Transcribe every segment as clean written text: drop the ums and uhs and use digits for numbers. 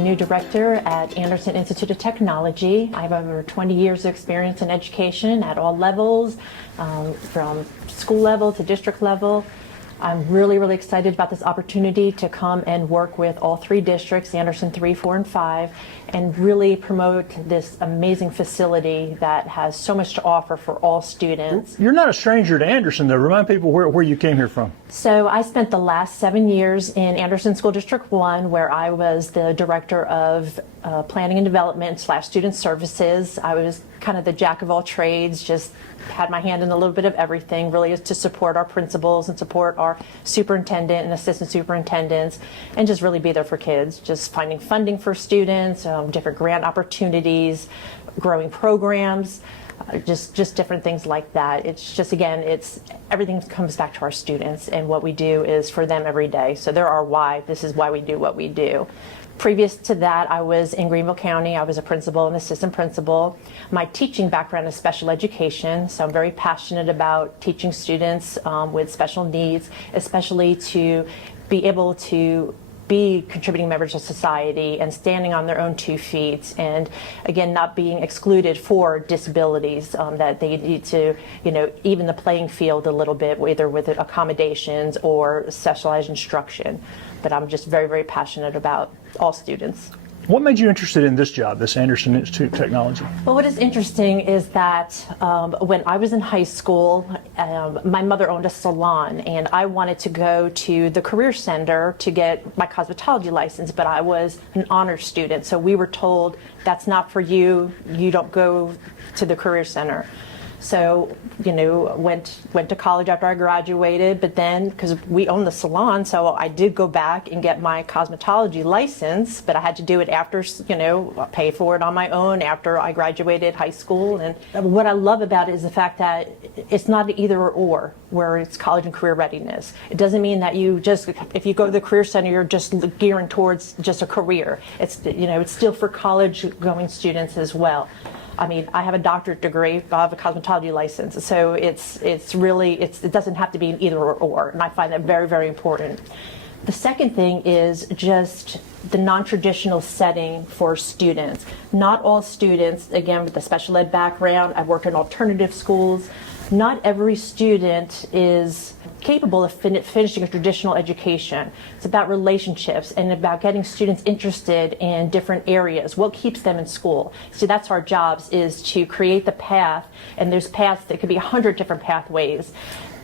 the new director at Anderson Institute of Technology. I have over 20 years of experience in education at all levels, from school level to district level. I'm really, really excited about this opportunity to come and work with all three districts, Anderson 3, 4, and 5, and really promote this amazing facility that has so much to offer for all students. You're not a stranger to Anderson, though. Remind people where you came here from. So I spent the last 7 years in Anderson School District 1, where I was the director of planning and development / student services. I was kind of the jack of all trades, just had my hand in a little bit of everything, really is to support our principals and support our superintendent and assistant superintendents, and just really be there for kids, just finding funding for students, different grant opportunities, growing programs, just different things like that. It's just, again, everything comes back to our students, and what we do is for them every day. So they're our why. This is why we do what we do. Previous to that, I was in Greenville County. I was a principal and assistant principal. My teaching background is special education, so I'm very passionate about teaching students with special needs, especially to be able to be contributing members of society and standing on their own 2 feet, and again, not being excluded for disabilities, that they need to, even the playing field a little bit, either with accommodations or specialized instruction. But I'm just very, very passionate about all students. What made you interested in this job, this Anderson Institute of Technology? Well, what is interesting is that when I was in high school, my mother owned a salon, and I wanted to go to the Career Center to get my cosmetology license, but I was an honors student, so we were told, that's not for you, you don't go to the Career Center. So, went to college after I graduated, but then, because we own the salon, so I did go back and get my cosmetology license, but I had to do it after, pay for it on my own after I graduated high school. And what I love about it is the fact that it's not an either or, where it's college and career readiness. It doesn't mean that if you go to the Career Center, you're just gearing towards just a career. It's, it's still for college going students as well. I mean, I have a doctorate degree, I have a cosmetology license, so it doesn't have to be an either or, and I find that very, very important. The second thing is just the non-traditional setting for students. Not all students, again, with a special ed background, I've worked in alternative schools, not every student is capable of finishing a traditional education. It's about relationships and about getting students interested in different areas. What keeps them in school? So that's our jobs, is to create the path, and there's paths that could be 100 different pathways.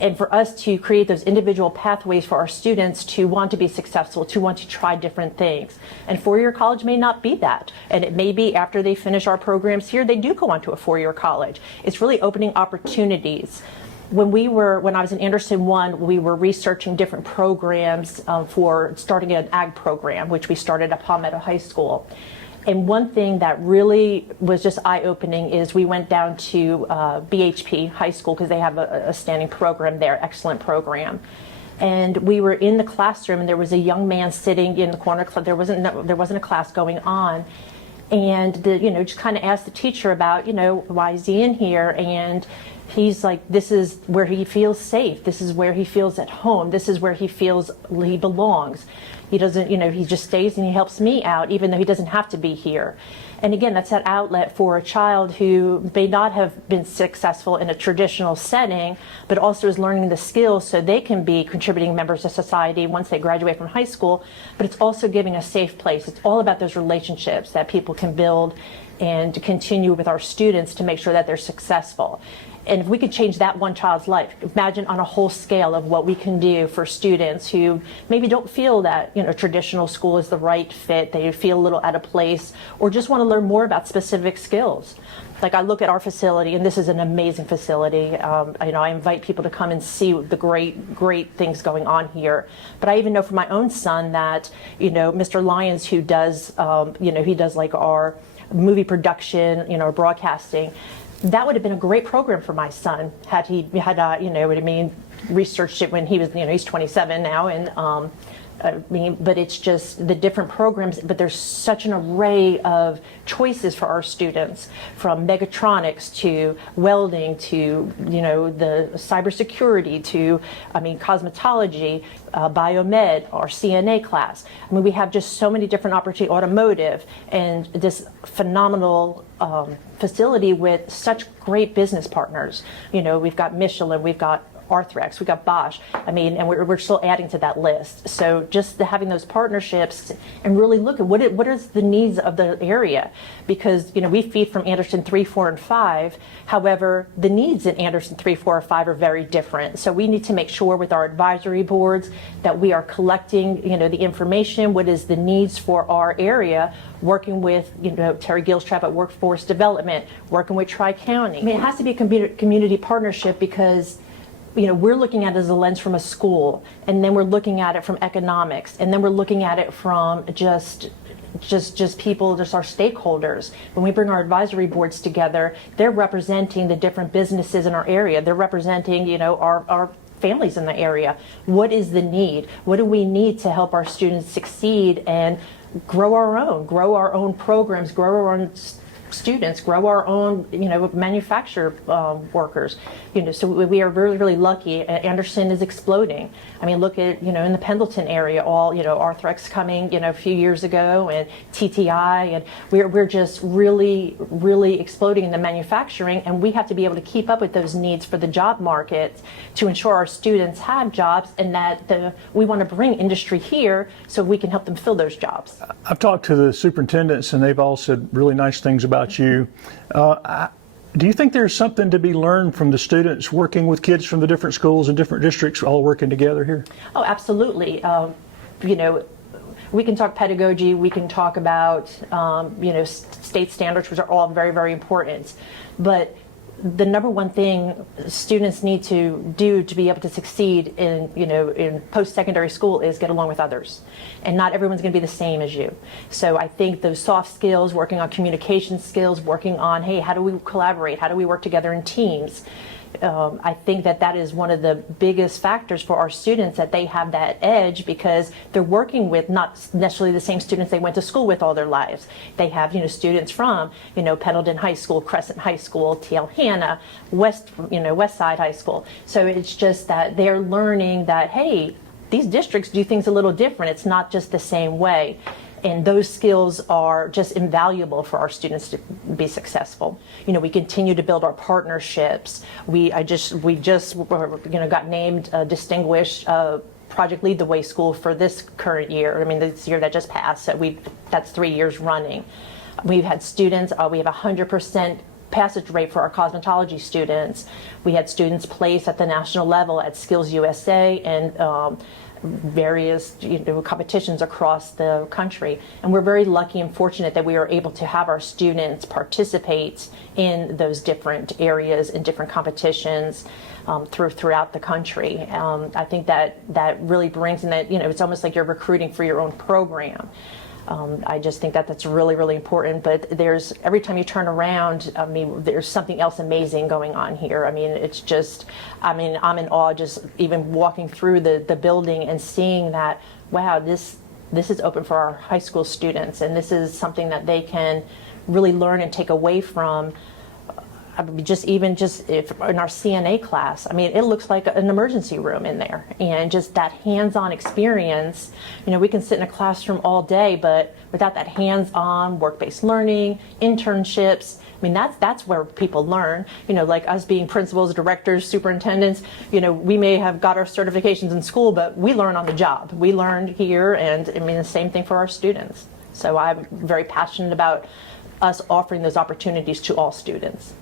And for us to create those individual pathways for our students to want to be successful, to want to try different things. And four-year college may not be that. And it may be after they finish our programs here, they do go on to a four-year college. It's really opening opportunities. When I was in Anderson 1, we were researching different programs for starting an ag program, which we started at Palmetto High School. And one thing that really was just eye-opening is we went down to BHP High School, because they have a standing program there, excellent program. And we were in the classroom, and there was a young man sitting in the corner. There wasn't a class going on, and just kind of asked the teacher about why is he in here, and he's like, this is where he feels safe. This is where he feels at home. This is where he feels he belongs. He doesn't, he just stays and he helps me out, even though he doesn't have to be here. And again, that's that outlet for a child who may not have been successful in a traditional setting, but also is learning the skills so they can be contributing members of society once they graduate from high school. But it's also giving a safe place. It's all about those relationships that people can build and to continue with our students to make sure that they're successful. And if we could change that one child's life, imagine on a whole scale of what we can do for students who maybe don't feel that traditional school is the right fit, they feel a little out of place, or just want to learn more about specific skills. Like, I look at our facility, and this is an amazing facility. I invite people to come and see the great things going on here. But I even know from my own son that Mr. Lyons, who does he does like our movie production, broadcasting. That would have been a great program for my son had he researched it when he was, he's 27 now, and I mean, but it's just the different programs, but there's such an array of choices for our students, from mechatronics to welding to, you know, the cybersecurity to, I mean, cosmetology, biomed, our CNA class. I mean, we have just so many different opportunities, automotive, and this phenomenal facility with such great business partners. You know, we've got Michelin, we've got Arthrex, we got Bosch. I mean, and we're still adding to that list. So just having those partnerships and really look at what is the needs of the area, because you know we feed from Anderson 3, 4, and 5. However, the needs in Anderson 3, 4, or 5 are very different. So we need to make sure with our advisory boards that we are collecting, you know, the information. What is the needs for our area? Working with, you know, Terry Gilstrap at Workforce Development, working with Tri-County. I mean, it has to be a community partnership because, you know, we're looking at it as a lens from a school, and then we're looking at it from economics, and then we're looking at it from just people, just our stakeholders. When we bring our advisory boards together, they're representing the different businesses in our area. They're representing, you know, our families in the area. What is the need? What do we need to help our students succeed and grow our own programs, grow our own students, grow our own, you know, manufacturer workers, you know. So we are really, really lucky. Anderson is exploding. I mean, look at, you know, in the Pendleton area, all, you know, Arthrex coming, you know, a few years ago, and TTI, and we're just really, really exploding in the manufacturing, and we have to be able to keep up with those needs for the job market to ensure our students have jobs, and that we want to bring industry here so we can help them fill those jobs. I've talked to the superintendents, and they've all said really nice things about you. Do you think there's something to be learned from the students working with kids from the different schools and different districts all working together here? Oh, absolutely. You know, we can talk pedagogy, we can talk about, you know, state standards, which are all very, very important. But the number one thing students need to do to be able to succeed in, you know, in post-secondary school is get along with others. And not everyone's going to be the same as you. So I think those soft skills, working on communication skills, working on, hey, how do we collaborate? How do we work together in teams? I think that is one of the biggest factors for our students, that they have that edge because they're working with not necessarily the same students they went to school with all their lives. They have, you know, students from, you know, Pendleton High School, Crescent High School, TL Hanna, West Side High School. So it's just that they're learning that, hey, these districts do things a little different. It's not just the same way. And those skills are just invaluable for our students to be successful. You know, we continue to build our partnerships. We just got named Distinguished Project Lead the Way School for this current year. I mean, this year that just passed. So that's 3 years running. We've had students. We have 100% passage rate for our cosmetology students. We had students placed at the national level at Skills USA and various, you know, competitions across the country. And we're very lucky and fortunate that we are able to have our students participate in those different areas in different competitions throughout the country. I think that really brings in that, you know, it's almost like you're recruiting for your own program. I just think that's really, really important. But there's, every time you turn around, I mean, there's something else amazing going on here. I mean, it's just, I mean, I'm in awe just even walking through the building and seeing that, wow, this is open for our high school students, and this is something that they can really learn and take away from. I mean, just if in our CNA class, I mean, it looks like an emergency room in there, and just that hands-on experience. You know, we can sit in a classroom all day, but without that hands-on work-based learning, internships, I mean, that's where people learn. You know, like us being principals, directors, superintendents, you know, we may have got our certifications in school, but we learn on the job. We learned here, and I mean, the same thing for our students. So I'm very passionate about us offering those opportunities to all students.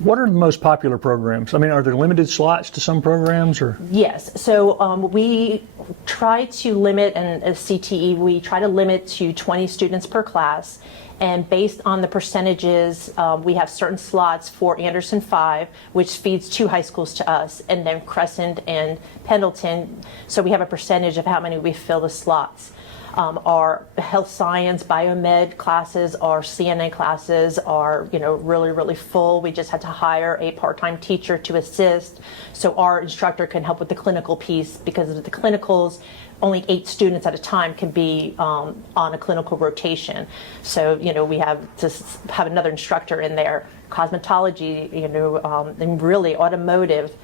What are the most popular programs? I mean, are there limited slots to some programs, or? Yes. So we try to limit, and as CTE, we try to limit to 20 students per class. And based on the percentages, we have certain slots for Anderson 5, which feeds 2 high schools to us, and then Crescent and Pendleton. So we have a percentage of how many we fill the slots. Our health science, biomed classes, our CNA classes are, really, really full. We just had to hire a part-time teacher to assist so our instructor can help with the clinical piece, because of the clinicals, only 8 students at a time can be on a clinical rotation. So, we have to have another instructor in there. Cosmetology, and really automotive.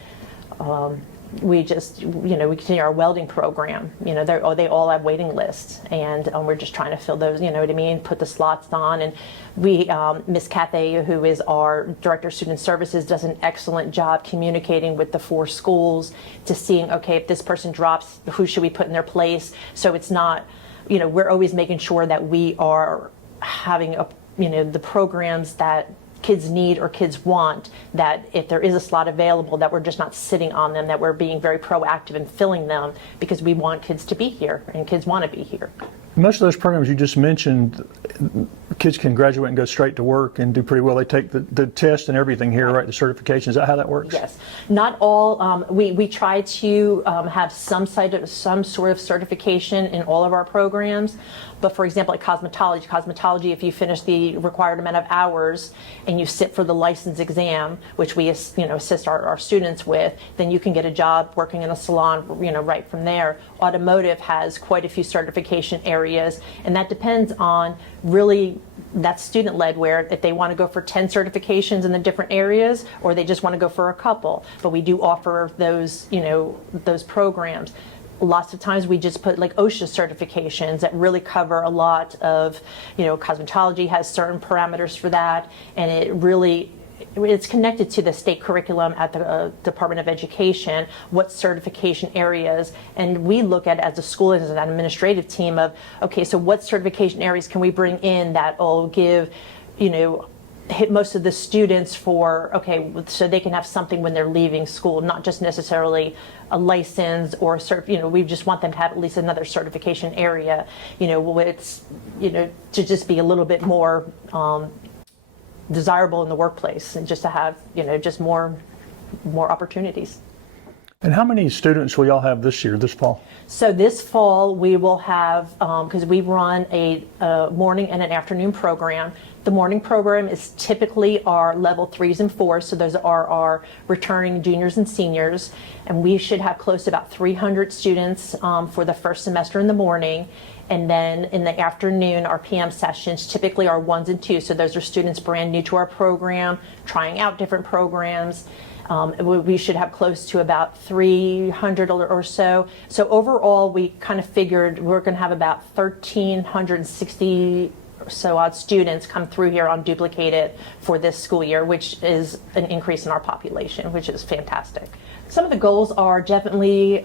We just, we continue our welding program. They all have waiting lists, and we're just trying to fill those, what I mean, put the slots on. And we, Miss Cathay, who is our Director of Student Services, does an excellent job communicating with the 4 schools to seeing, okay, if this person drops, who should we put in their place? So it's not, we're always making sure that we are having, the programs that kids need or kids want, that if there is a slot available, that we're just not sitting on them, that we're being very proactive in filling them, because we want kids to be here and kids want to be here. Most of those programs you just mentioned, kids can graduate and go straight to work and do pretty well. They take the test and everything here, right? The certification. Is that how that works? Yes. Not all. We try to have some sort of certification in all of our programs. But for example, like cosmetology, if you finish the required amount of hours and you sit for the license exam, which we assist our students with, then you can get a job working in a salon, right from there. Automotive has quite a few certification areas, and that depends on really that student-led, where if they want to go for 10 certifications in the different areas, or they just want to go for a couple. But we do offer those, those programs. Lots of times we just put like OSHA certifications that really cover a lot of, cosmetology has certain parameters for that, and it's connected to the state curriculum at the Department of Education, what certification areas, and we look at it as a school, as an administrative team of, okay, so what certification areas can we bring in that will give, hit most of the students for, okay, so they can have something when they're leaving school, not just necessarily a license or we just want them to have at least another certification area, it's, to just be a little bit more desirable in the workplace, and just to have, just more opportunities. And how many students will y'all have this year, this fall? So this fall we will have, because we run a morning and an afternoon program. The morning program is typically our level 3s and 4s, so those are our returning juniors and seniors, and we should have close to about 300 students for the first semester in the morning. And then in the afternoon, our PM sessions typically are 1s and 2s, so those are students brand new to our program, trying out different programs. We should have close to about 300 or so. So overall, we kind of figured we're going to have about 1,360 or so odd students come through here unduplicated for this school year, which is an increase in our population, which is fantastic. Some of the goals are definitely,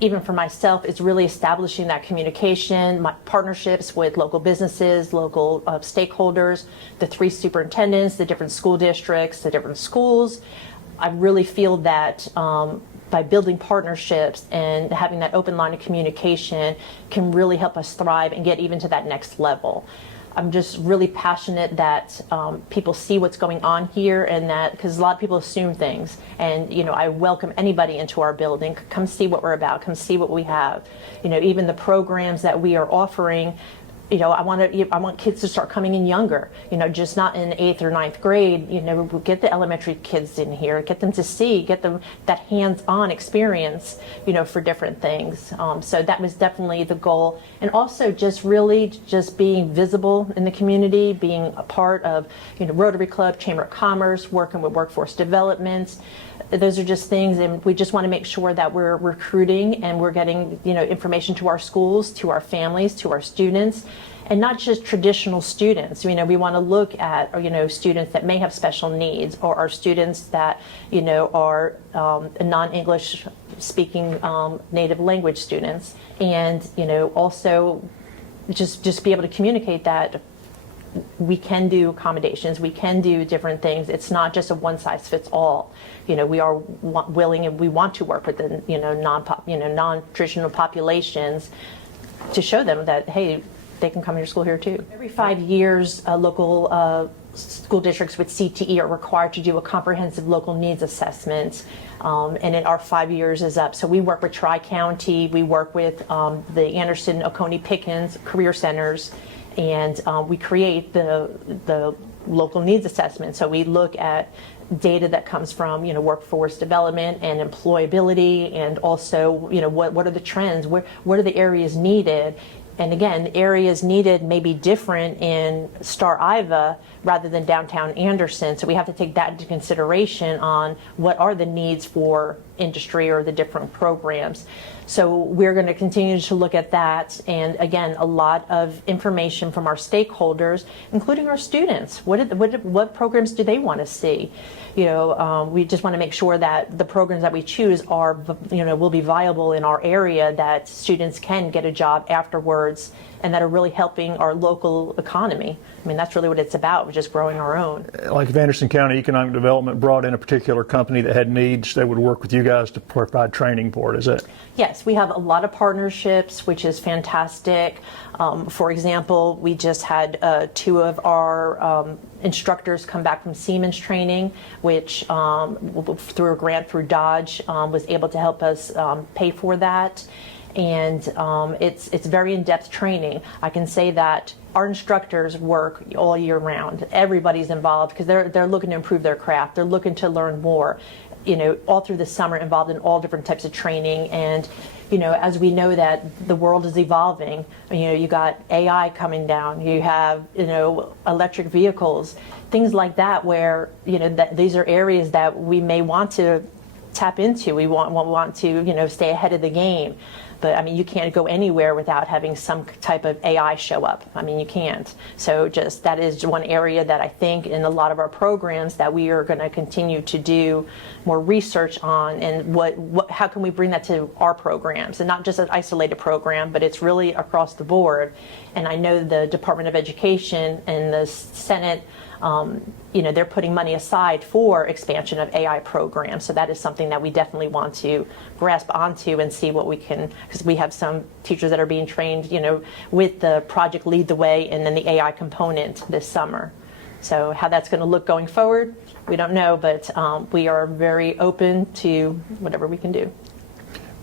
even for myself, it's really establishing that communication, my partnerships with local businesses, local stakeholders, the 3 superintendents, the different school districts, the different schools. I really feel that by building partnerships and having that open line of communication can really help us thrive and get even to that next level. I'm just really passionate that people see what's going on here, and that, because a lot of people assume things, and I welcome anybody into our building. Come see what we're about, come see what we have. Even the programs that we are offering, I want kids to start coming in younger, just not in 8th or 9th grade. Get the elementary kids in here, get them to see, get them that hands-on experience, for different things. So that was definitely the goal. And also just really just being visible in the community, being a part of, Rotary Club, Chamber of Commerce, working with workforce development. Those are just things, and we just want to make sure that we're recruiting and we're getting, information to our schools, to our families, to our students, and not just traditional students. We want to look at, students that may have special needs, or our students that, are non-English speaking native language students, and, also just be able to communicate that we can do accommodations, we can do different things. It's not just a one-size-fits-all. We are willing, and we want to work with the non-traditional populations to show them that, hey, they can come to your school here too. Every 5 years, local school districts with CTE are required to do a comprehensive local needs assessment, and our 5 years is up. So we work with Tri-County, we work with the Anderson, Oconee, Pickens career centers, and we create the local needs assessment. So we look at data that comes from workforce development and employability, and also what are the trends, what are the areas needed. And again, areas needed may be different in Star Iva rather than downtown Anderson. So we have to take that into consideration on what are the needs for industry or the different programs. So we're going to continue to look at that. And again, a lot of information from our stakeholders, including our students. What programs do they want to see? We just want to make sure that the programs that we choose are, will be viable in our area, that students can get a job afterwards, and that are really helping our local economy. I mean, that's really what it's about, just growing our own. Like if Anderson County Economic Development brought in a particular company that had needs, they would work with you guys to provide training for it, is it? Yes, we have a lot of partnerships, which is fantastic. For example, we just had 2 of our instructors come back from Siemens training, which through a grant through Dodge was able to help us pay for that. And it's very in-depth training. I can say that our instructors work all year round. Everybody's involved because they're looking to improve their craft. They're looking to learn more. All through the summer, involved in all different types of training. And as we know that the world is evolving, you got AI coming down. You have electric vehicles, things like that, where that these are areas that we may want to tap into. We want to stay ahead of the game. But I mean, you can't go anywhere without having some type of AI show up. I mean, you can't. So just that is one area that I think in a lot of our programs that we are going to continue to do more research on, and how can we bring that to our programs, and not just an isolated program, but it's really across the board. And I know the Department of Education and the Senate, they're putting money aside for expansion of AI programs. So that is something that we definitely want to grasp onto and see what we can, because we have some teachers that are being trained, with the project Lead the Way and then the AI component this summer. So how that's going to look going forward, we don't know, but we are very open to whatever we can do.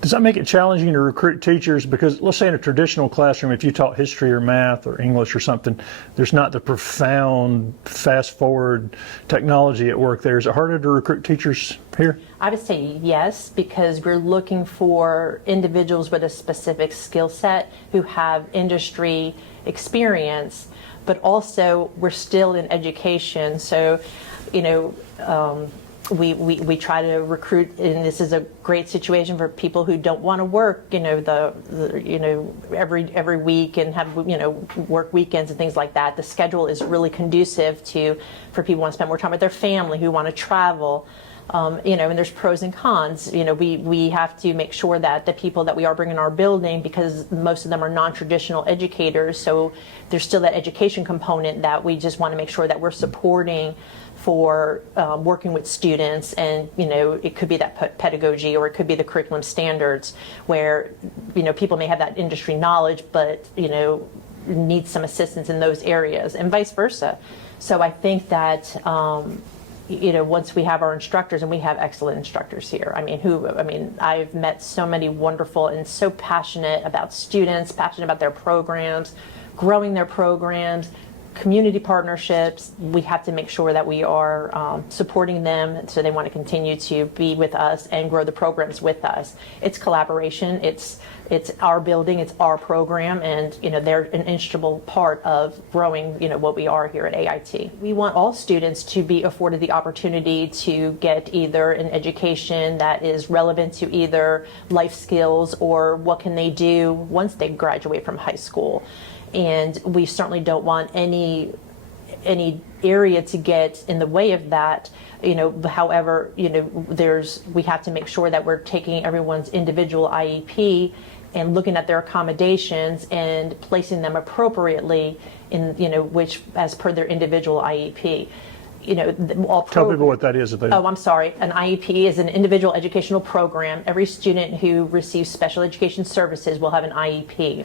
Does that make it challenging to recruit teachers? Because let's say in a traditional classroom, if you taught history or math or English or something, there's not the profound fast forward technology at work there. Is it harder to recruit teachers here? I would say yes, because we're looking for individuals with a specific skill set who have industry experience, but also we're still in education. So, we try to recruit, and this is a great situation for people who don't want to work, every week and have, work weekends and things like that. The schedule is really conducive for people who want to spend more time with their family, who want to travel. And there's pros and cons. We have to make sure that the people that we are bringing in our building, because most of them are non-traditional educators, so there's still that education component that we just want to make sure that we're supporting for working with students. And it could be that pedagogy, or it could be the curriculum standards, where people may have that industry knowledge but need some assistance in those areas, and vice versa. So I think that once we have our instructors, and we have excellent instructors here, I've met so many wonderful and so passionate about students, passionate about their programs, growing their programs, community partnerships. We have to make sure that we are supporting them, so they want to continue to be with us and grow the programs with us. It's collaboration. It's our building. It's our program, and they're an integral part of growing what we are here at AIT. We want all students to be afforded the opportunity to get either an education that is relevant to either life skills or what can they do once they graduate from high school. And we certainly don't want any area to get in the way of that. However, we have to make sure that we're taking everyone's individual IEP and looking at their accommodations and placing them appropriately in, which as per their individual IEP. Tell people what that is. Oh, I'm sorry. An IEP is an individual educational program. Every student who receives special education services will have an IEP.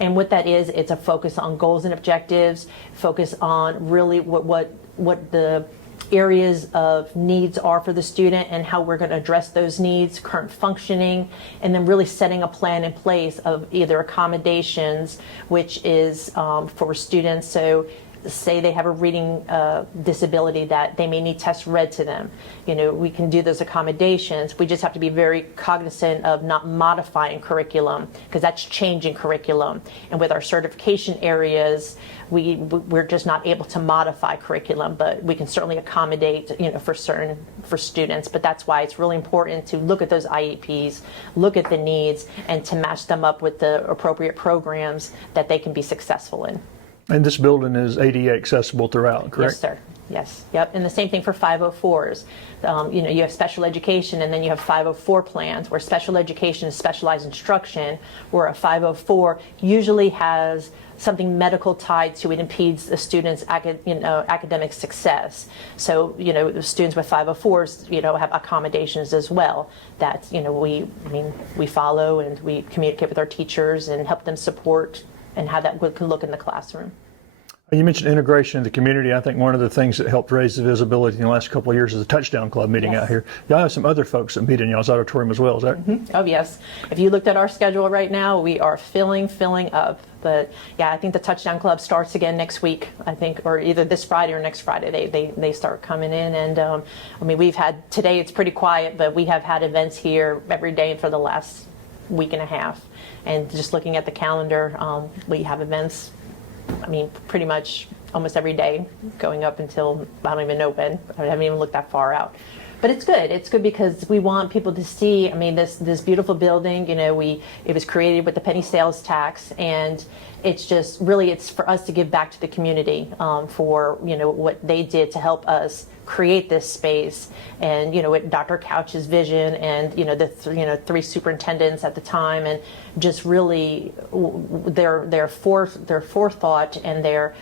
And what that is, it's a focus on goals and objectives, focus on really what what the areas of needs are for the student and how we're going to address those needs, current functioning, and then really setting a plan in place of either accommodations, which is for students. So say they have a reading disability that they may need tests read to them. We can do those accommodations. We just have to be very cognizant of not modifying curriculum, because that's changing curriculum. And with our certification areas, we're just not able to modify curriculum, but we can certainly accommodate, for students. But that's why it's really important to look at those IEPs, look at the needs, and to match them up with the appropriate programs that they can be successful in. And this building is ADA accessible throughout, correct? Yes, sir. Yes. Yep. And the same thing for 504s. You have special education, and then you have 504 plans, where special education is specialized instruction, where a 504 usually has something medical tied to it, impedes the student's academic success. So, the students with 504s, have accommodations as well that, we follow, and we communicate with our teachers and help them support and how that could look in the classroom. You mentioned integration in the community. I think one of the things that helped raise the visibility in the last couple of years is the Touchdown Club meeting Yes. out here. Y'all have some other folks that meet in y'all's auditorium as well, is that? Oh, yes. If you looked at our schedule right now, we are filling up. But yeah, I think the Touchdown Club starts again next week, I think, or either this Friday or next Friday. They start coming in. And we've had, today it's pretty quiet, but we have had events here every day for the last week and a half. And just looking at the calendar, we have events, pretty much almost every day going up until, I don't even know when. I haven't even looked that far out. But it's good. It's good because we want people to see, this beautiful building, it was created with the penny sales tax, and it's just really, it's for us to give back to the community for, what they did to help us create this space, and with Dr. Couch's vision, and the three superintendents at the time, and just really their forethought and their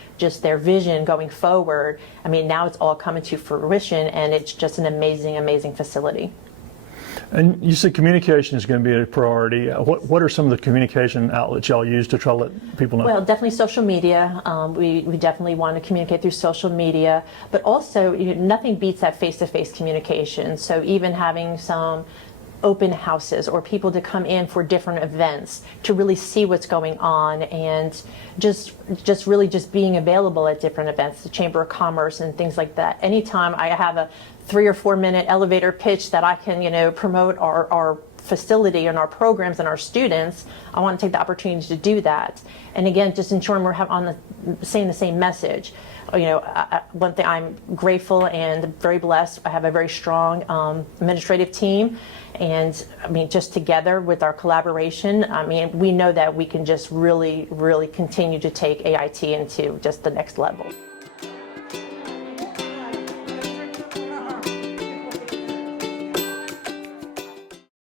vision going forward. Now it's all coming to fruition, and it's just an amazing facility. And you said communication is going to be a priority. What are some of the communication outlets y'all use to try to let people know? Well, definitely social media. We definitely want to communicate through social media, but also nothing beats that face-to-face communication. So even having some open houses or people to come in for different events to really see what's going on, and just really being available at different events, the Chamber of Commerce and things like that. Anytime I have a 3 or 4 minute elevator pitch that I can promote our facility and our programs and our students, I want to take the opportunity to do that. And again, just ensuring we're saying the same message. One thing, I'm grateful and very blessed. I have a very strong administrative team, and just together with our collaboration, we know that we can just really continue to take AIT into just the next level.